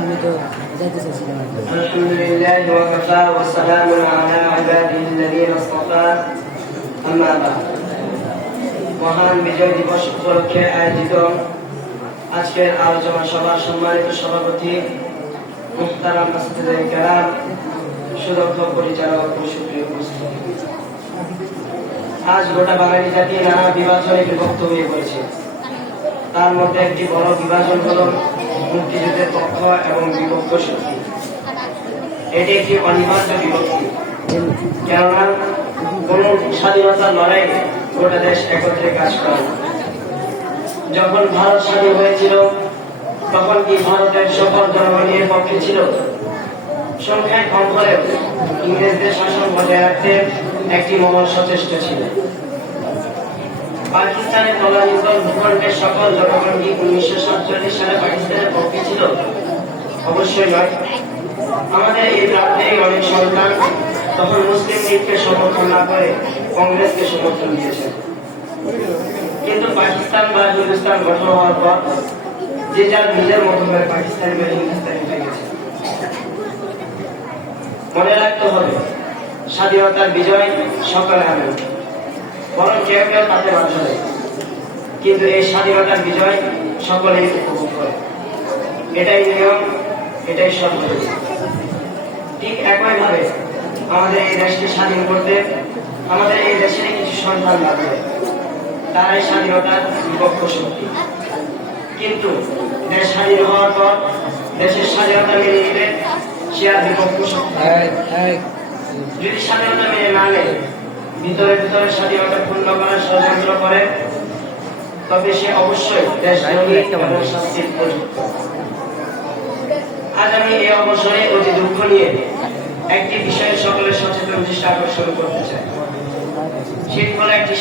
আমি তো যাইতে চাইছিলাম আর কি। আলহামদুলিল্লাহ ওয়া কাফা ওয়া সালামুন আলা ইবাদিল্লাযিনা ইসতাফা আম্মা বা'দ। মহান বিজয় দিবস উপলক্ষে আয়োজিত আজকের আলোচনা সভার সম্মানিত সভাপতি মুহতারাম আসিফুল কালাম, সুদক্ষ পরিচালক ও সুপ্রিয় উপস্থিতি, আজ গোটা বাঙালি জাতি নানা বিভাজনে বিভক্ত হয়ে পড়েছে। তার মধ্যে একটি বড় বিভাজন হল মুক্তিযুদ্ধের পক্ষ এবং বিপক্ষ শক্তি। এটি একটি অনিবার্য বিভক্তি, কেননা কোন স্বাধীনতার লড়াই গোটা দেশ একত্রে কাজ করে। যখন ভারত স্বাধীন হয়েছিল তখন কি ভারতের সকল জনগণের পক্ষে ছিল? সংখ্যায় কম হলেও ইংরেজদের শাসন বজায় রাখতে একটি মহল সচেষ্ট ছিল। পাকিস্তানের তলানিতল ভূখণ্ডের সকল জনগণ কি 1947 সালে পাকিস্তানের পক্ষে ছিল? অবশ্যই নয়। আমাদের এই প্রান্তের অনেক সন্তান তখন মুসলিম লীগকে সমর্থন না করে কংগ্রেসকে সমর্থন দিয়েছে। কিন্তু পাকিস্তান বা হিন্দুস্তান গঠন হওয়ার পর যে যার নিজের মতো করে পাকিস্তানি বা হিন্দুস্তানি হয়ে গেছে। মনে রাখতে হবে, স্বাধীনতার বিজয় সকলে আনে, বরং কেউ কেউ তাতে বাধা দেয়। কিন্তু এই স্বাধীনতার বিজয় সকলেই উপভোগ করে। এটাই নিয়ম, এটাই সত্য। ঠিক একইভাবে আমাদের এই দেশকে স্বাধীন করতে আমাদের এই দেশের কিছু সন্তান লাগবে, তারাই স্বাধীনতার বিপক্ষ শক্তি। কিন্তু দেশ স্বাধীন হওয়ার পর দেশের স্বাধীনতা মেনে নিলে সে আর বিপক্ষ শক্তি। যদি স্বাধীনতা মেনে না নেয়, ভিতরে ভিতরে স্বাধীনতা পূর্ণ করার ষড়যন্ত্র করে, তবে সে অবশ্যই দেশদ্রোহী এবং শাস্তির উপযুক্ত। আজ আমি এই অবসরে অতি দুঃখ নিয়ে একটি বিষয়ে সকলের সচেতন দৃষ্টি আকর্ষণ করতে চাই। সেটি হলো একটি